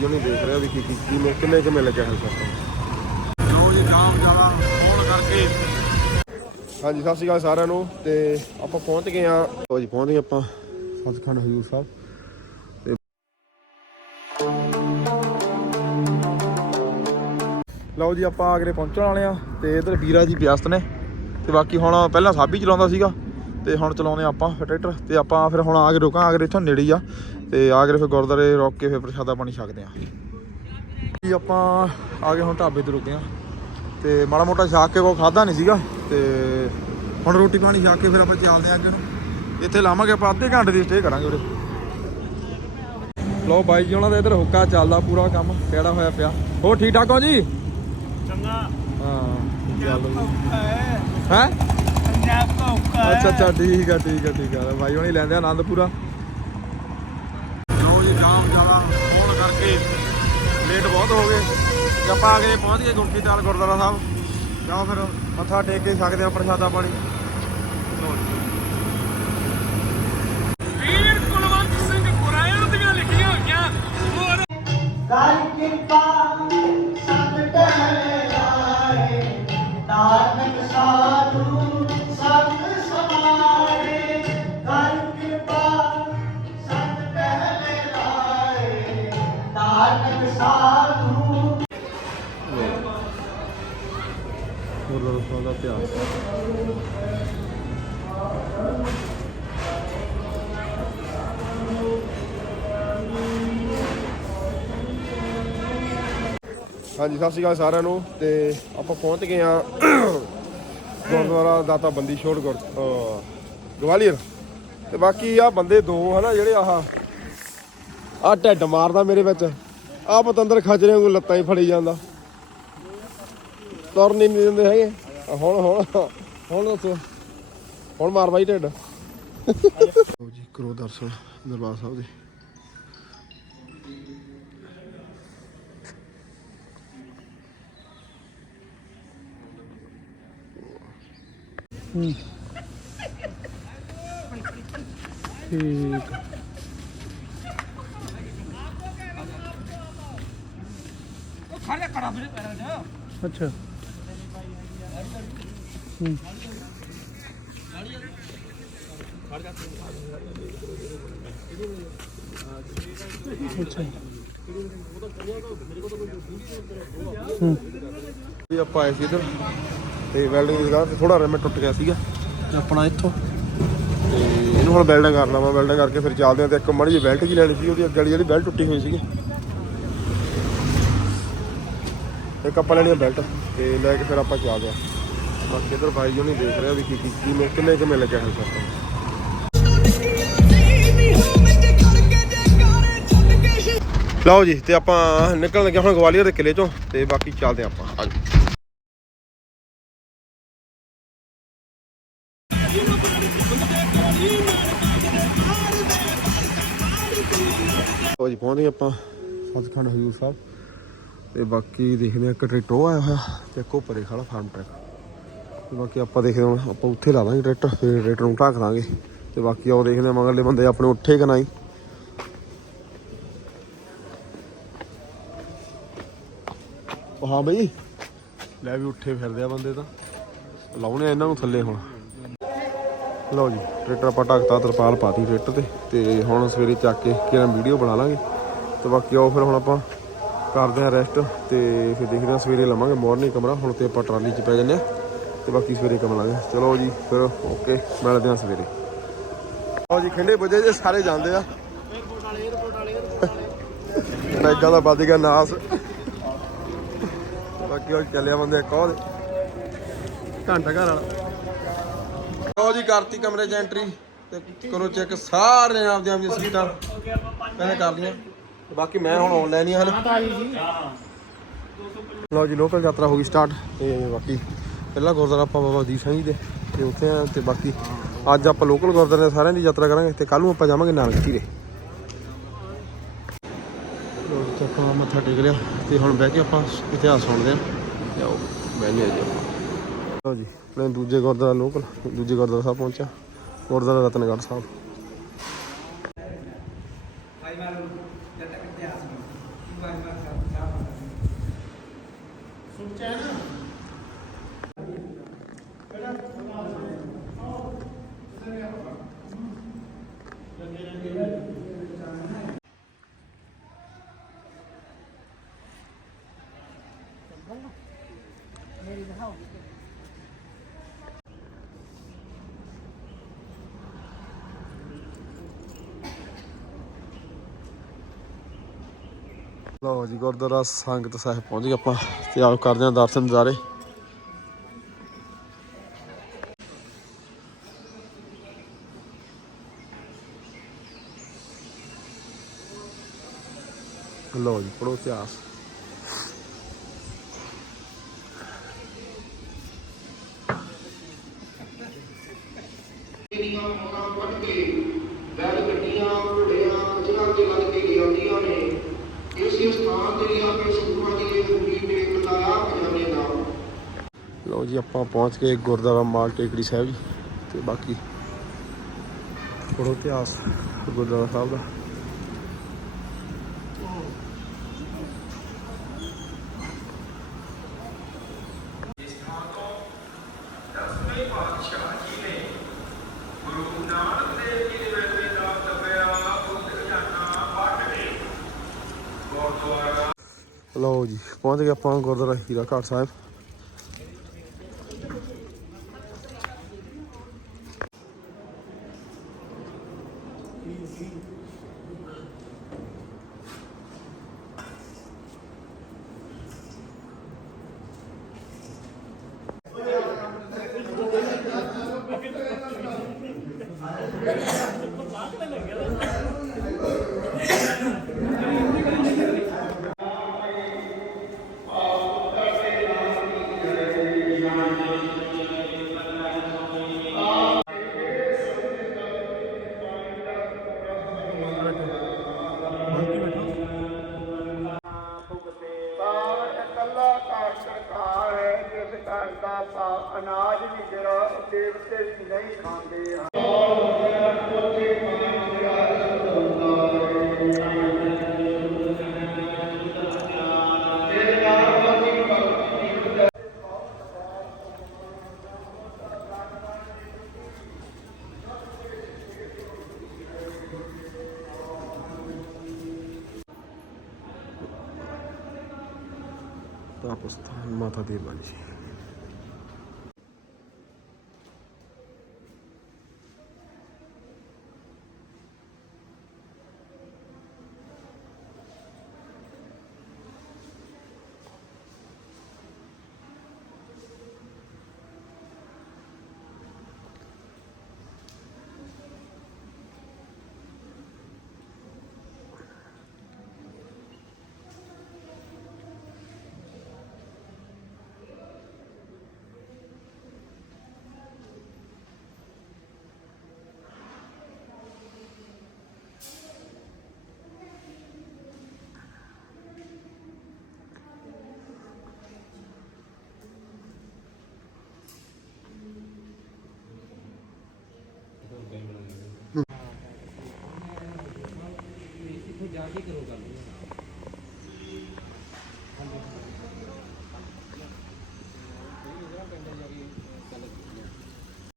ਜੋ ਨਹੀਂ ਦੇਖ ਰਿਹਾ ਵੀ ਕੀ ਕੀ ਕਿਵੇਂ ਕਿੰਨੇ ਕਿਵੇਂ ਲੱਗਿਆ ਹੈ ਸਰ। ਲੋ ਜੀ ਜਾਮ ਜ਼ਿਆਦਾ ਹੋਣ ਕਰਕੇ। ਹਾਂਜੀ ਸਤਿ ਸ਼੍ਰੀ ਅਕਾਲ ਸਾਰਿਆਂ ਨੂੰ ਤੇ ਆਪਾਂ ਪਹੁੰਚ ਗਏ ਆ ਲੋ ਜੀ ਪਹੁੰਚ ਗਏ ਆਪਾਂ। ਸੱਚਖੰਡ ਹਜੂਰ ਸਾਹਿਬ। ਤੇ ਲਓ ਜੀ ਆਪਾਂ ਆਗਰੇ ਪਹੁੰਚਣ ਵਾਲੇ ਆ ਤੇ ਇਧਰ ਵੀਰਾ ਜੀ ਵਿਅਸਤ ਨੇ ਤੇ ਬਾਕੀ ਹੁਣ ਪਹਿਲਾਂ ਸਾਬੀ ਚਲਾਉਂਦਾ ਸੀਗਾ। ਤੇ ਹੁਣ ਚਲਾਉਂਦੇ ਆਪਾਂ ਟਰੈਕਟਰ ਤੇ ਆਪਾਂ ਫਿਰ ਹੁਣ ਆਗਰੇ ਰੁਕਾਂ ਆਗਰੇ ਇੱਥੋਂ ਨੇੜੇ ਹੀ ਆ ਤੇ ਆਗਰੇ ਫਿਰ ਗੁਰਦਾਰੇ ਰੁਕ ਕੇ ਫਿਰ ਪ੍ਰਸ਼ਾਦਾ ਪਾਣੀ ਛਕਦੇ ਆ ਜੀ ਆਪਾਂ ਆ ਗਏ ਹੁਣ ਢਾਬੇ ਤੇ ਰੁਕੇ ਆ ਤੇ ਮਾੜਾ ਮੋਟਾ ਛਾਕ ਕੇ ਕੋ ਖਾਦਾ ਨਹੀਂ ਸੀਗਾ ਤੇ ਹੁਣ ਰੋਟੀ ਪਾਣੀ ਛਾਕ ਕੇ ਫਿਰ ਆਪਾਂ ਚੱਲਦੇ ਆ ਅੱਗੇ ਨੂੰ। ਇੱਥੇ ਲਾਵਾਂਗੇ ਆਪਾਂ ਅੱਧੇ ਘੰਟੇ ਦੀ ਸਟੇ ਕਰਾਂਗੇ ਉਰੇ। ਲੋ ਬਾਈ ਜੀ ਉਹਨਾਂ ਦਾ ਇਧਰ ਹੁੱਕਾ ਚੱਲਦਾ ਪੂਰਾ ਕੰਮ ਕਿਹੜਾ ਹੋਇਆ ਪਿਆ। ਹੋਰ ਠੀਕ ਠਾਕ ਹੋ ਜੀ? ਚੰਗਾ। ਹਾਂ ਚੱਲ। ਹੈ। ਹੈ? ਅੱਛਾ ਅੱਛਾ, ਠੀਕ ਆ ਠੀਕ ਆ ਠੀਕ ਆ। ਬਾਈ ਹੁਣੀ ਲੈਂਦੇ ਆ ਲੋ ਜੀ, ਜਾਮ ਜ਼ਿਆਦਾ ਹੋਣ ਕਰਕੇ ਲੇਟ ਬਹੁਤ ਹੋ ਗਏ। ਤੇ ਆਪਾਂ ਆ ਗਏ ਪਹੁੰਚ ਗਏ ਗੁਰਕੀ ਗੁਰਦੁਆਰਾ ਸਾਹਿਬ। ਜਾਓ ਫਿਰ, ਮੱਥਾ ਟੇਕ ਕੇ ਛਕਦੇ ਆ ਪ੍ਰਸ਼ਾਦਾ ਪਾਣੀ। ਇਤਿਹਾਸ ਹਾਂਜੀ, ਸਤਿ ਸ਼੍ਰੀ ਅਕਾਲ ਸਾਰਿਆਂ ਨੂੰ ਤੇ ਆਪਾਂ ਪਹੁੰਚ ਗਏ ਆ ਗੁਰਦੁਆਰਾ ਦਾਤਾ ਬੰਦੀ ਛੋੜ ਗੁਰ ਗਵਾਲੀਅਰ। ਤੇ ਬਾਕੀ ਆ ਬੰਦੇ ਦੋ ਹਨਾ ਜਿਹੜੇ ਆਹ ਆ ਢਿੱਡ ਮਾਰਦਾ ਮੇਰੇ ਵਿੱਚ। ਆ ਪਤੰਦਰ ਖਜਰੇ ਵਾਂਗੂ ਲੱਤਾਂ ਹੀ ਫੜੀ ਜਾਂਦਾ। ਤੁਰਨ ਨਹੀਂ ਦਿੰਦੇ ਹੈਗੇ। ਹੁਣ ਹੁਣ ਹੁਣ ਦੱਸੋ ਹੁਣ ਮਾਰ ਬਾਈ ਢਿੱਡ। ਲਓ ਜੀ ਕਰੋ ਦਰਸ਼ਨ ਦਰਬਾਰ ਸਾਹਿਬ ਦੇ। ਠੀਕ। ਖਾਣੇ ਕੜਾ ਵੀ ਪੈਰਾਂ ਅੱਛਾ। ਇਹ ਆਪਾਂ ਆਏ ਸੀ ਇੱਧਰ ਤੇ ਵੈਲਡਿੰਗ ਦੀ ਦੁਕਾਨ ਤੇ ਥੋੜਾ ਰਿਮ ਟੁੱਟ ਗਿਆ ਸੀਗਾ। ਤੇ ਆਪਣਾ ਇੱਥੋਂ। ਤੇ ਇਹਨੂੰ ਹੁਣ ਵੈਲਡਿੰਗ ਕਰਨਾ ਵਾ ਵੈਲਡਿੰਗ ਕਰਕੇ ਫਿਰ ਚੱਲਦੇ ਆ ਤੇ ਇੱਕ ਮੜੀ ਜਿਹੀ ਬੈਲਟ ਜੀ ਲੈਣੀ ਸੀ ਉਹਦੀ ਅੱਗੇ ਵਾਲੀ ਜਿਹੜੀ ਬੈਲਟ ਟੁੱਟੀ ਹੋਈ ਸੀਗੀ। ਇੱਕ ਆਪਾਂ ਲੈਣੀ ਬੈਲਟ ਤੇ ਲੈ ਕੇ ਫਿਰ ਆਪਾਂ ਚੱਲਦੇ ਆ ਬਾਕੀ ਇਧਰ ਬਾਈ ਜੀ ਨਹੀਂ ਦੇਖ ਰਿਹਾ ਵੀ ਕੀ ਕੀ ਕਿਵੇਂ ਕਿੰਨੇ ਕਿਵੇਂ ਲੱਗਿਆ ਹੈ ਸਰ? ਲਓ ਜੀ ਤੇ ਆਪਾਂ ਨਿਕਲਣ ਲੱਗੇ ਹੁਣ ਗਵਾਲੀਅਰ ਦੇ ਕਿਲੇ ਚੋਂ ਤੇ ਬਾਕੀ ਚੱਲਦੇ ਆ ਆਪਾਂ। ਹਾਂਜੀ। ਲਓ ਜੀ ਪਹੁੰਚ ਗਏ ਆਪਾਂ ਸੱਚਖੰਡ ਹਜੂਰ ਸਾਹਿਬ। ਤੇ ਬਾਕੀ ਦੇਖਦੇ ਆ ਇੱਕ ਟਰੈਕਟਰ ਆਇਆ ਹੋਇਆ ਤੇ ਇੱਕੋ ਪਰੇ ਖੜਾ ਫਾਰਮ ਟਰੈਕ ਤੇ ਬਾਕੀ ਆਪਾਂ ਦੇਖਦੇ ਹਾਂ ਆਪਾਂ ਉੱਥੇ ਲਾ ਦਾਂਗੇ ਟਰੈਕਟਰ ਫਿਰ ਟਰੈਕਟਰ ਨੂੰ ਢਾਕ ਦਾਂਗੇ। ਤੇ ਬਾਕੀ ਆਓ ਦੇਖਦੇ ਆ ਮਗਰਲੇ ਬੰਦੇ ਆਪਣੇ ਉੱਠੇ ਕਿ ਨਹੀਂ। ਹਾਂ ਬਈ। ਲੈ ਵੀ ਉੱਠੇ ਫਿਰਦੇ ਆ ਬੰਦੇ ਤਾਂ। ਲਾਉਣੇ ਇਹਨਾਂ ਨੂੰ ਥੱਲੇ ਹੁਣ। ਲਓ ਜੀ ਟਰੈਕਟਰ ਆਪਾਂ ਢੱਕਤਾ ਤਰਪਾਲ ਪਾਤੀ ਟਰੈਕਟਰ ਤੇ। ਤੇ ਹੁਣ ਸਵੇਰੇ ਚੱਕ ਕੇ ਕਿਹੜਾ ਵੀਡੀਓ ਬਣਾ ਲਾਂਗੇ। ਤੇ ਬਾਕੀ ਆਓ ਫਿਰ ਹੁਣ ਆਪਾਂ ਕਰਦੇ ਆ ਰੈਸਟ ਤੇ ਫਿਰ ਦੇਖਦੇ ਆ ਸਵੇਰੇ ਲਵਾਂਗੇ ਮਾਰਨਿੰਗ ਕਮਰਾ। ਹੁਣ ਤੇ ਆਪਾਂ ਟਰਾਲੀ 'ਚ ਪੈ ਜੰਨੇ ਆ ਤੇ ਬਾਕੀ ਸਵੇਰੇ ਕੰਮ ਲਾਂਗੇ। ਚਲੋ ਜੀ, ਫਿਰ ਓਕੇ, ਮਿਲਦੇ ਆ ਸਵੇਰੇ। ਲਓ ਜੀ, ਖੰਡੇ ਬੁੱਝੇ ਜੇ, ਸਾਰੇ ਜਾਂਦੇ ਆ। ਨਾਈਗਾ ਦਾ ਵੱਜ ਗਿਆ ਨਾਸ। ਬਾਕੀ ਉਹ ਚੱਲਿਆ ਬੰਦੇ ਇੱਕ ਘੰਟਾ ਘਰ ਵਾਲਾ। ਲਓ ਜੀ, ਕਰਤੀ ਕਮਰੇ 'ਚ ਐਂਟਰੀ ਤੇ ਕਰੋ ਚੈੱਕ ਸਾਰੇ ਆਪਦੀਆਂ ਆਪਦੀਆਂ ਸੀਟਾਂ। ਕਹਿੰਦੇ ਕਰ ਲਈਆਂ। ਬਾਕੀ ਮੈਂ ਹੁਣ ਆਨਲਾਈਨ ਹੀ ਆ ਲਓ ਜੀ ਲੋਕਲ ਯਾਤਰਾ ਹੋ ਗਈ ਸਟਾਰਟ ਤੇ ਬਾਕੀ। ਪਹਿਲਾਂ ਗੁਰਦੁਆਰਾ ਆਪਾਂ ਬਾਬਾ ਦੀਪ ਸਿੰਘ ਜੀ ਦੇ ਤੇ ਉੱਥੇ ਆ ਤੇ ਬਾਕੀ ਅੱਜ ਆਪਾਂ ਲੋਕਲ ਗੁਰਦੁਆਰੇ ਸਾਰਿਆਂ ਦੀ ਯਾਤਰਾ ਕਰਾਂਗੇ ਤੇ ਕੱਲ ਨੂੰ ਆਪਾਂ ਜਾਵਾਂਗੇ ਨਾਨਕ ਧੀਰੇ ਲੋ ਜੀ ਆਪਾਂ ਮੱਥਾ ਟੇਕ ਲਿਆ ਤੇ ਹੁਣ ਬਹਿ ਕੇ ਆਪਾਂ ਇਤਿਹਾਸ ਸੁਣਦੇ ਆ ਜਾਓ ਬਹਿਨੇ ਆ ਜੀ ਆਪਾਂ। ਜੀ, ਆਪਣੇ ਦੂਜੇ ਗੁਰਦੁਆਰਾ ਲੋਕਲ ਦੂਜੇ ਗੁਰਦੁਆਰਾ ਸਾਹਿਬ ਪਹੁੰਚਿਆ, ਗੁਰਦੁਆਰਾ ਰਤਨਗੜ੍ਹ ਸਾਹਿਬ। ਲਓ ਜੀ, ਗੁਰਦੁਆਰਾ ਸੰਗਤ ਸਾਹਿਬ ਪਹੁੰਚ ਗਏ ਆਪਾਂ। ਤੇ ਆਪ ਕਰਦੇ ਹਾਂ ਦਰਸ਼ਨ ਨਜ਼ਾਰੇ। ਲਓ ਜੀ ਪੜੋ ਇਤਿਹਾਸ। ਜਿਹੜੀਆਂ ਮੋਟਾਂ ਵੱਢ ਕੇ ਬੈਲ ਗੱਡੀਆਂ, ਘੋੜਿਆਂ ਮੱਝਾਂ ਤੇ ਲੱਦ ਕੇ ਲਿਆਉਂਦੀਆਂ ਨੇ, ਇਸੇ ਸਥਾਨ ਤੇ ਲਿਆ ਸੁਖਮਾ ਜੀ ਦੇ ਗੁਰੀ ਟੇਕ ਲਗਾਇਆ ਖਜ਼ਾਨੇ ਦਾ। ਲਓ ਜੀ, ਆਪਾਂ ਪਹੁੰਚ ਗਏ ਗੁਰਦੁਆਰਾ ਮਾਲ ਟੇਕੜੀ ਸਾਹਿਬ ਜੀ ਤੇ ਬਾਕੀ ਪੜੋ ਇਤਿਹਾਸ ਗੁਰਦੁਆਰਾ ਸਾਹਿਬ ਦਾ ਦਸਵੇਂ ਪਾਤਸ਼ਾਹ ਜੀ ਨੇ ਗੁਰੂ ਨਾਨਕ ਦੇਵ ਜੀ ਦੇ ਵੇਲੇ ਦਾ ਦੱਬਿਆ ਉਹ ਖਜ਼ਾਨਾ ਵੱਢ ਕੇ ਗੁਰਦੁਆਰਾ ਲਓ ਜੀ ਪਹੁੰਚ ਗਏ ਆਪਾਂ ਗੁਰਦੁਆਰਾ ਹੀਰਾ ਘਾਟ ਸਾਹਿਬ অবস্থান মাথা দিয়ে বানিয়েছি ਇੱਥੇ ਜਾ ਕੇ ਕਰੋ ਗੱਲ